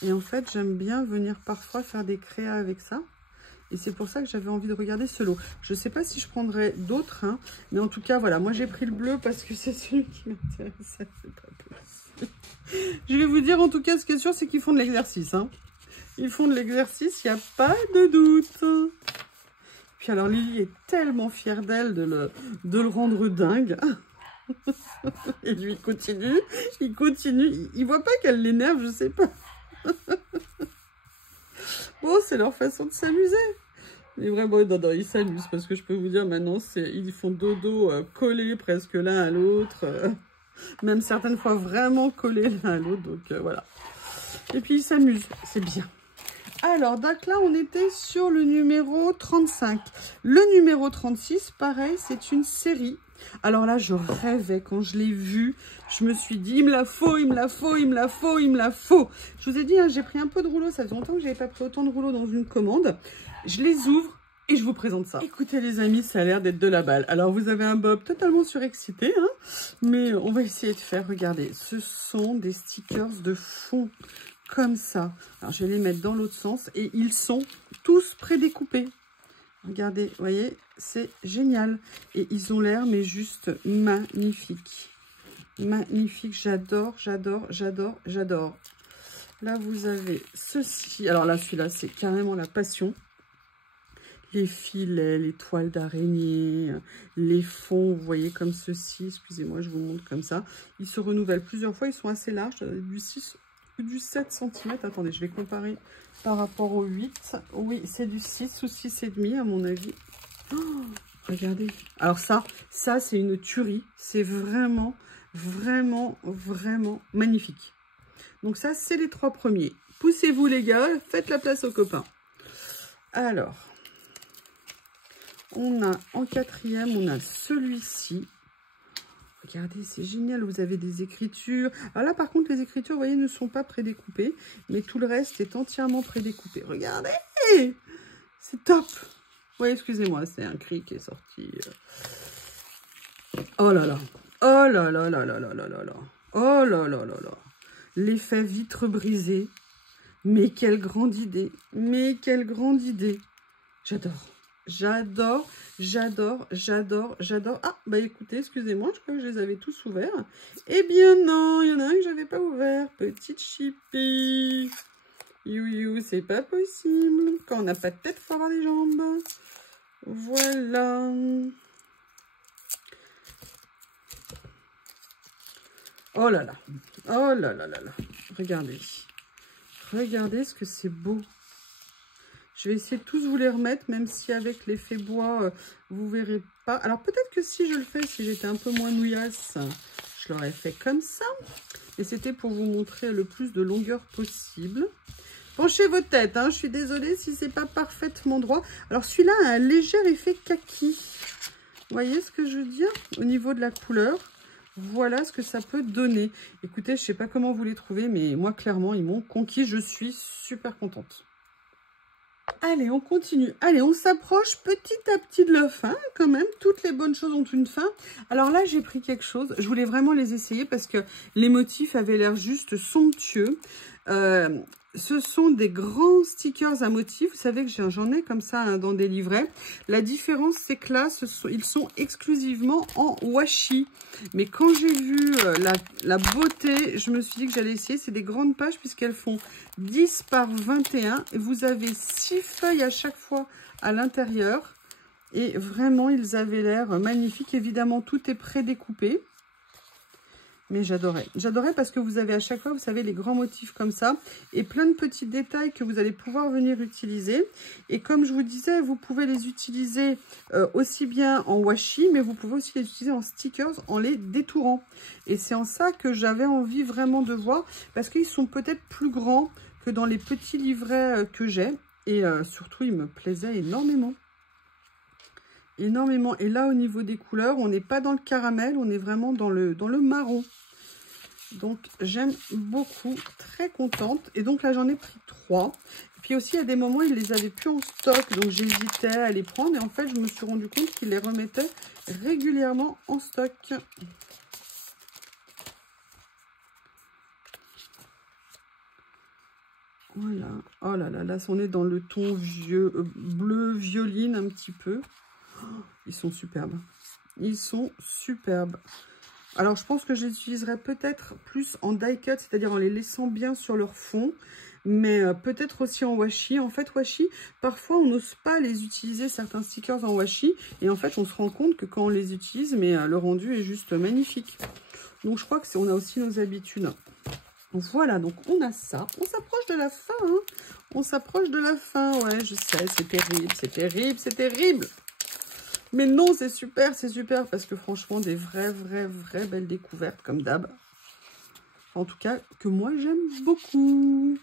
Et en fait, j'aime bien venir parfois faire des créas avec ça. Et c'est pour ça que j'avais envie de regarder ce lot. Je ne sais pas si je prendrai d'autres, hein, mais en tout cas, voilà. Moi, j'ai pris le bleu parce que c'est celui qui m'intéressait. C'est pas possible. Je vais vous dire, en tout cas, ce qui est sûr, c'est qu'ils font de l'exercice. Hein. Ils font de l'exercice, il n'y a pas de doute. Puis alors, Lily est tellement fière d'elle de le rendre dingue. Et lui, il continue. Il voit pas qu'elle l'énerve, je sais pas. Bon, c'est leur façon de s'amuser. Mais vraiment, non, ils s'amusent parce que je peux vous dire maintenant, ils font dodo collés presque l'un à l'autre. même certaines fois vraiment collés l'un à l'autre, donc voilà. Et puis ils s'amusent, c'est bien. Alors, donc là, on était sur le numéro 35. Le numéro 36, pareil, c'est une série. Alors là, je rêvais quand je l'ai vu. Je me suis dit, il me la faut, il me la faut, il me la faut, il me la faut. Je vous ai dit, hein, j'ai pris un peu de rouleaux. Ça fait longtemps que je n'avais pas pris autant de rouleaux dans une commande. Je les ouvre et je vous présente ça. Écoutez les amis, ça a l'air d'être de la balle. Alors, vous avez un bob totalement surexcité, hein, mais on va essayer de faire. Regardez, ce sont des stickers de fond. Comme ça. Alors, je vais les mettre dans l'autre sens et ils sont tous prédécoupés. Regardez, vous voyez, c'est génial. Et ils ont l'air, mais juste magnifiques. Magnifique, j'adore, j'adore, j'adore, j'adore. Là, vous avez ceci. Alors là, celui-là, c'est carrément la passion. Les filets, les toiles d'araignée, les fonds, vous voyez, comme ceci. Excusez-moi, je vous montre comme ça. Ils se renouvellent plusieurs fois. Ils sont assez larges, du 6 du 7 cm. Attendez, je vais comparer par rapport au 8. Oui, c'est du 6 ou 6,5 à mon avis. Oh, regardez. Alors ça c'est une tuerie. C'est vraiment, vraiment, vraiment magnifique. Donc ça, c'est les 3 premiers. Poussez-vous les gars, faites la place aux copains. Alors, on a en 4e, on a celui-ci. Regardez, c'est génial, vous avez des écritures. Alors là, par contre, les écritures, vous voyez, ne sont pas prédécoupées, mais tout le reste est entièrement prédécoupé. Regardez, c'est top. Oui, excusez-moi, c'est un cri qui est sorti. Oh là là, oh là là là là là là là là, oh là là là là. L'effet vitre brisée. Mais quelle grande idée, mais quelle grande idée. J'adore. J'adore, j'adore, j'adore, j'adore. Ah, bah écoutez, excusez-moi, je crois que je les avais tous ouverts. Eh bien non, il y en a un que je n'avais pas ouvert. Petite chipie. You, c'est pas possible. Quand on n'a pas de tête, il faut avoir des jambes. Voilà. Oh là là. Oh là là là là. Regardez. Regardez ce que c'est beau. Je vais essayer de tous vous les remettre, même si avec l'effet bois, vous verrez pas. Alors peut-être que si je le fais, si j'étais un peu moins nouillasse, je l'aurais fait comme ça. Et c'était pour vous montrer le plus de longueur possible. Penchez votre tête, hein, je suis désolée si c'est pas parfaitement droit. Alors celui-là a un léger effet kaki. Vous voyez ce que je veux dire? Au niveau de la couleur, voilà ce que ça peut donner. Écoutez, je sais pas comment vous les trouvez, mais moi clairement, ils m'ont conquis. Je suis super contente. Allez, on continue. Allez, on s'approche petit à petit de la fin, quand même. Toutes les bonnes choses ont une fin. Alors là, j'ai pris quelque chose. Je voulais vraiment les essayer parce que les motifs avaient l'air juste somptueux. Ce sont des grands stickers à motifs. Vous savez que j'en ai comme ça hein, dans des livrets. La différence, c'est que là, ils sont exclusivement en washi. Mais quand j'ai vu la beauté, je me suis dit que j'allais essayer. C'est des grandes pages puisqu'elles font 10 par 21. Et vous avez 6 feuilles à chaque fois à l'intérieur. Et vraiment, ils avaient l'air magnifiques. Évidemment, tout est prédécoupé. Mais j'adorais. J'adorais parce que vous avez à chaque fois, vous savez, les grands motifs comme ça. Et plein de petits détails que vous allez pouvoir venir utiliser. Et comme je vous disais, vous pouvez les utiliser aussi bien en washi, mais vous pouvez aussi les utiliser en stickers en les détourant. Et c'est en ça que j'avais envie vraiment de voir. Parce qu'ils sont peut-être plus grands que dans les petits livrets que j'ai. Et surtout, ils me plaisaient énormément. Énormément. Et là, au niveau des couleurs, on n'est pas dans le caramel, on est vraiment dans le marron. Donc, j'aime beaucoup. Très contente. Et donc, là, j'en ai pris 3. Et puis aussi, il y a des moments, ils les avaient plus en stock. Donc, j'hésitais à les prendre. Et en fait, je me suis rendu compte qu'ils les remettaient régulièrement en stock. Voilà. Oh là là, là, on est dans le ton bleu violine un petit peu. Ils sont superbes. Ils sont superbes. Alors, je pense que je les utiliserai peut-être plus en die cut, c'est-à-dire en les laissant bien sur leur fond. Mais peut-être aussi en washi. En fait, washi, parfois, on n'ose pas les utiliser, certains stickers en washi. Et en fait, on se rend compte que quand on les utilise, mais le rendu est juste magnifique. Donc, je crois qu'on a aussi nos habitudes. Voilà, donc on a ça. On s'approche de la fin. Hein. On s'approche de la fin. Ouais, je sais, c'est terrible, c'est terrible, c'est terrible. Mais non, c'est super parce que franchement, des vraies belles découvertes comme d'hab. En tout cas, que moi, j'aime beaucoup.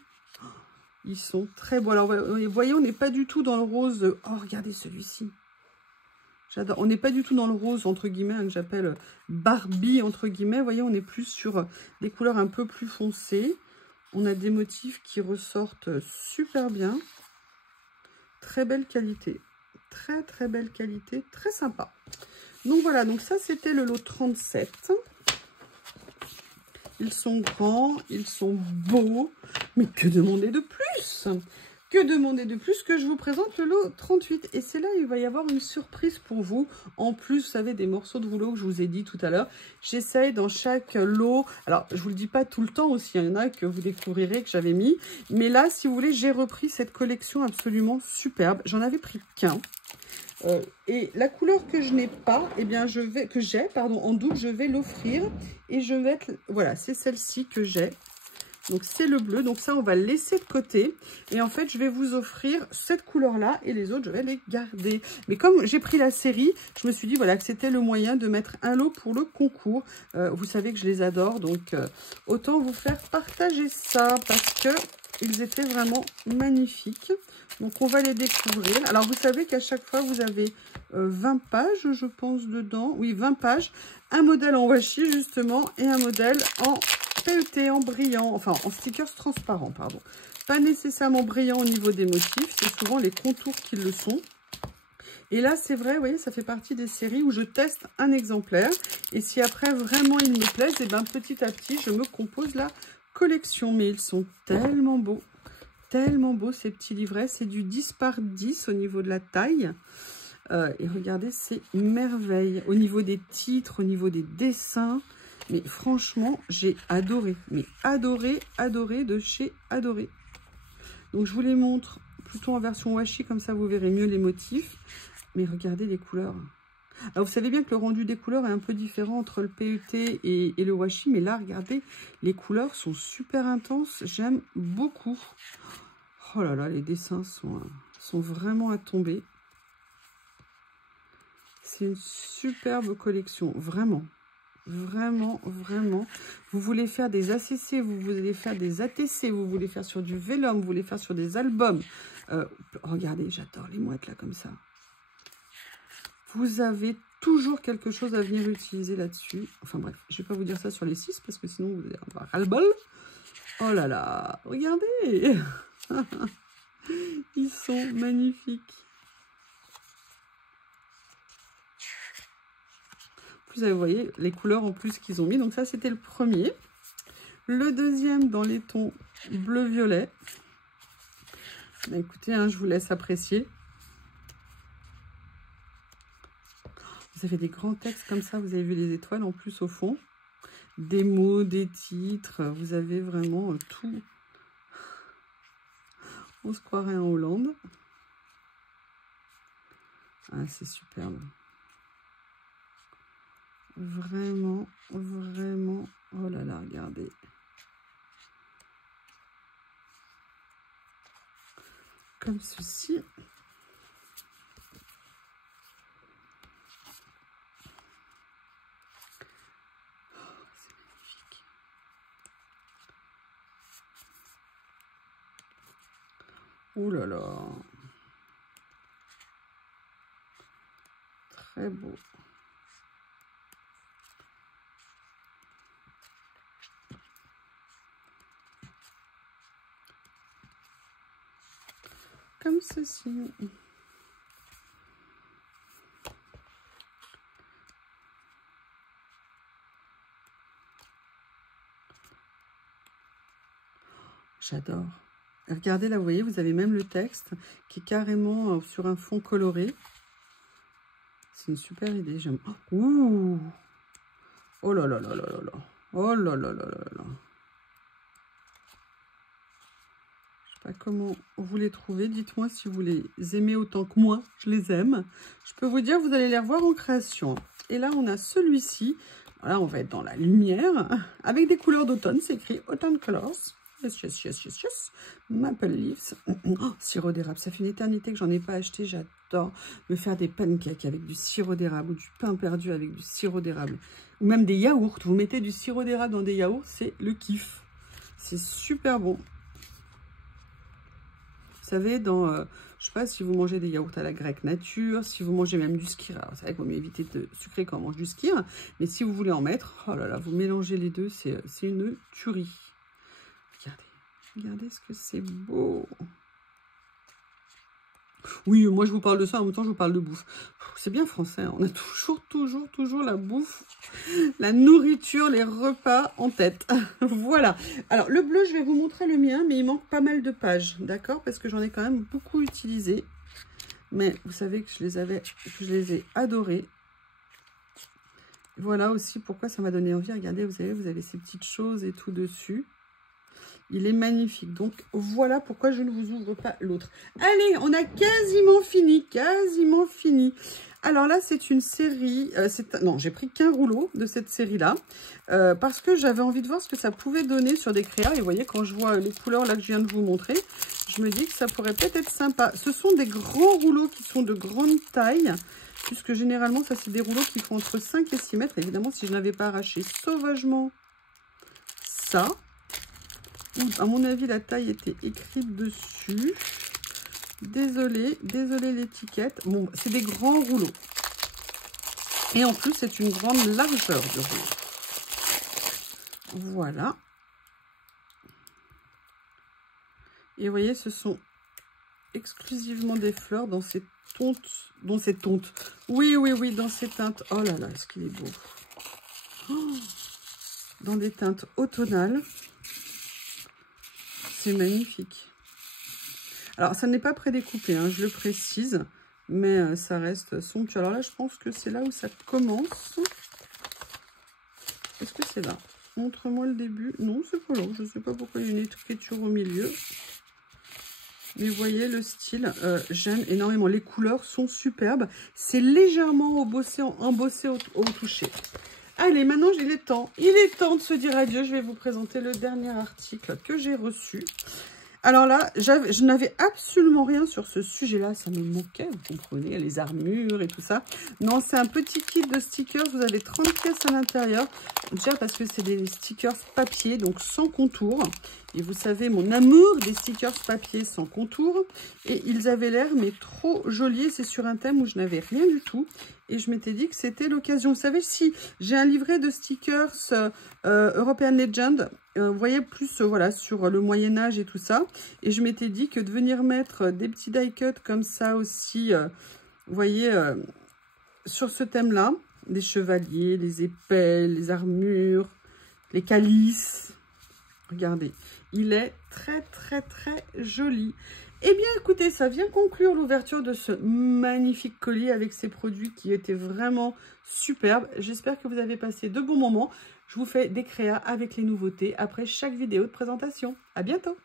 Ils sont très beaux. Alors, vous voyez, on n'est pas du tout dans le rose. Oh, regardez celui-ci. J'adore. On n'est pas du tout dans le rose, entre guillemets, hein, que j'appelle Barbie, entre guillemets. Vous voyez, on est plus sur des couleurs un peu plus foncées. On a des motifs qui ressortent super bien. Très belle qualité. Très belle qualité. Très sympa. Donc, voilà. Donc, ça, c'était le lot 37. Ils sont grands, ils sont beaux, mais que demander de plus? Que demander de plus que je vous présente le lot 38? Et c'est là il va y avoir une surprise pour vous. En plus, vous savez, des morceaux de rouleau que je vous ai dit tout à l'heure. J'essaye dans chaque lot. Alors, je vous le dis pas tout le temps aussi. Il y en a que vous découvrirez que j'avais mis. Mais là, si vous voulez, j'ai repris cette collection absolument superbe. J'en avais pris qu'un. Et la couleur que je n'ai pas, eh bien que j'ai en double, je vais l'offrir et je vais être, voilà, c'est celle-ci que j'ai. Donc c'est le bleu, donc ça on va le laisser de côté et en fait je vais vous offrir cette couleur-là et les autres je vais les garder. Mais comme j'ai pris la série, je me suis dit voilà que c'était le moyen de mettre un lot pour le concours. Vous savez que je les adore, donc autant vous faire partager ça parce que ils étaient vraiment magnifiques. Donc, on va les découvrir. Alors, vous savez qu'à chaque fois, vous avez 20 pages, je pense, dedans. Oui, 20 pages. Un modèle en washi, justement, et un modèle en PET, en brillant. Enfin, en stickers transparents, pardon. Pas nécessairement brillant au niveau des motifs. C'est souvent les contours qui le sont. Et là, c'est vrai, vous voyez, ça fait partie des séries où je teste un exemplaire. Et si après, vraiment, il me plaise, et bien, petit à petit, je me compose la collection. Mais ils sont tellement beaux. Tellement beau ces petits livrets, c'est du 10 par 10 au niveau de la taille. Et regardez, c'est merveille. Au niveau des titres, au niveau des dessins. Mais franchement, j'ai adoré. Mais adoré de chez adoré. Donc je vous les montre plutôt en version washi, comme ça vous verrez mieux les motifs. Mais regardez les couleurs. Alors vous savez bien que le rendu des couleurs est un peu différent entre le PET et le washi. Mais là, regardez, les couleurs sont super intenses. J'aime beaucoup. Oh là là, les dessins sont vraiment à tomber. C'est une superbe collection, vraiment. Vraiment. Vous voulez faire des ACC, vous voulez faire des ATC, vous voulez faire sur du vélum, vous voulez faire sur des albums. Regardez, j'adore les mouettes là comme ça. Vous avez toujours quelque chose à venir utiliser là-dessus. Enfin bref, je ne vais pas vous dire ça sur les 6 parce que sinon vous allez avoir ras-le-bol. Oh là là, regardez. Ils sont magnifiques. Vous voyez les couleurs en plus qu'ils ont mis. Donc ça, c'était le premier. Le deuxième dans les tons bleu-violet. Bah, écoutez, hein, je vous laisse apprécier. Vous avez des grands textes comme ça. Vous avez vu les étoiles en plus au fond. Des mots, des titres. Vous avez vraiment tout. On se croirait en Hollande. Ah, c'est superbe. Vraiment. Oh là là, regardez. Comme ceci. Oh, c'est magnifique. Oh là là. Très beau. Comme ceci. J'adore. Regardez là, vous voyez, vous avez même le texte qui est carrément sur un fond coloré. C'est une super idée. J'aime. Ouh. Oh là là là là là là. Oh là là là là là. Je sais pas comment vous les trouvez. Dites-moi si vous les aimez autant que moi. Je les aime. Je peux vous dire, vous allez les revoir en création. Et là, on a celui-ci. Là, on va être dans la lumière. Avec des couleurs d'automne. C'est écrit Autumn Colors. yes. Maple Leaves. Oh, sirop d'érable. Ça fait une éternité que j'en ai pas acheté. J'adore me faire des pancakes avec du sirop d'érable ou du pain perdu avec du sirop d'érable. Ou même des yaourts. Vous mettez du sirop d'érable dans des yaourts, c'est le kiff. C'est super bon. Vous savez, dans, je sais pas si vous mangez des yaourts à la grecque nature, si vous mangez même du skyr. Alors, c'est vrai qu'il vaut mieux éviter de sucrer quand on mange du skyr. Mais si vous voulez en mettre, oh là là, vous mélangez les deux, c'est une tuerie. Regardez ce que c'est beau. Oui, moi je vous parle de ça, en même temps je vous parle de bouffe. C'est bien français, hein. On a toujours la bouffe, la nourriture, les repas en tête. Voilà. Alors le bleu, je vais vous montrer le mien, mais il manque pas mal de pages, d'accord? Parce que j'en ai quand même beaucoup utilisé. Mais vous savez que je les ai adorés. Voilà aussi pourquoi ça m'a donné envie. Regardez, vous avez ces petites choses et tout dessus. Il est magnifique. Donc, voilà pourquoi je ne vous ouvre pas l'autre. Allez, on a quasiment fini. Alors là, c'est une série... non, j'ai pris qu'un rouleau de cette série-là. Parce que j'avais envie de voir ce que ça pouvait donner sur des créas. Et vous voyez, quand je vois les couleurs là que je viens de vous montrer, je me dis que ça pourrait peut-être être sympa. Ce sont des grands rouleaux qui sont de grande taille. Puisque généralement, ça, c'est des rouleaux qui font entre 5 et 6 mètres. Évidemment, si je n'avais pas arraché sauvagement ça... À mon avis, la taille était écrite dessus. Désolée l'étiquette. Bon, c'est des grands rouleaux. Et en plus, c'est une grande largeur de rouleau. Voilà. Et vous voyez, ce sont exclusivement des fleurs dans ces tontes. Oui, dans ces teintes. Oh là là, est-ce qu'il est beau. Oh, dans des teintes automnales. C'est magnifique. Alors, ça n'est pas prédécoupé, hein, je le précise, mais ça reste somptueux. Alors là, je pense que c'est là où ça commence. Est-ce que c'est là? Montre-moi le début. Non, c'est pas là. Je ne sais pas pourquoi il y a une écriture au milieu. Mais vous voyez, le style, j'aime énormément. Les couleurs sont superbes. C'est légèrement embossé au toucher. Allez, maintenant, il est temps de se dire adieu. Je vais vous présenter le dernier article que j'ai reçu. Alors là, je n'avais absolument rien sur ce sujet-là. Ça me manquait, vous comprenez, les armures et tout ça. Non, c'est un petit kit de stickers. Vous avez 30 pièces à l'intérieur. Déjà parce que c'est des stickers papier, donc sans contour. Et vous savez, mon amour des stickers papier sans contour. Et ils avaient l'air, mais trop jolis. C'est sur un thème où je n'avais rien du tout. Et je m'étais dit que c'était l'occasion. Vous savez, si j'ai un livret de stickers European Legend, vous voyez, plus voilà, sur le Moyen-Âge et tout ça. Et je m'étais dit que de venir mettre des petits die cuts comme ça aussi, vous voyez, sur ce thème-là, les chevaliers, les épées, les armures, les calices. Regardez, il est très joli. Eh bien, écoutez, ça vient conclure l'ouverture de ce magnifique colis avec ces produits qui étaient vraiment superbes. J'espère que vous avez passé de bons moments. Je vous fais des créas avec les nouveautés après chaque vidéo de présentation. À bientôt!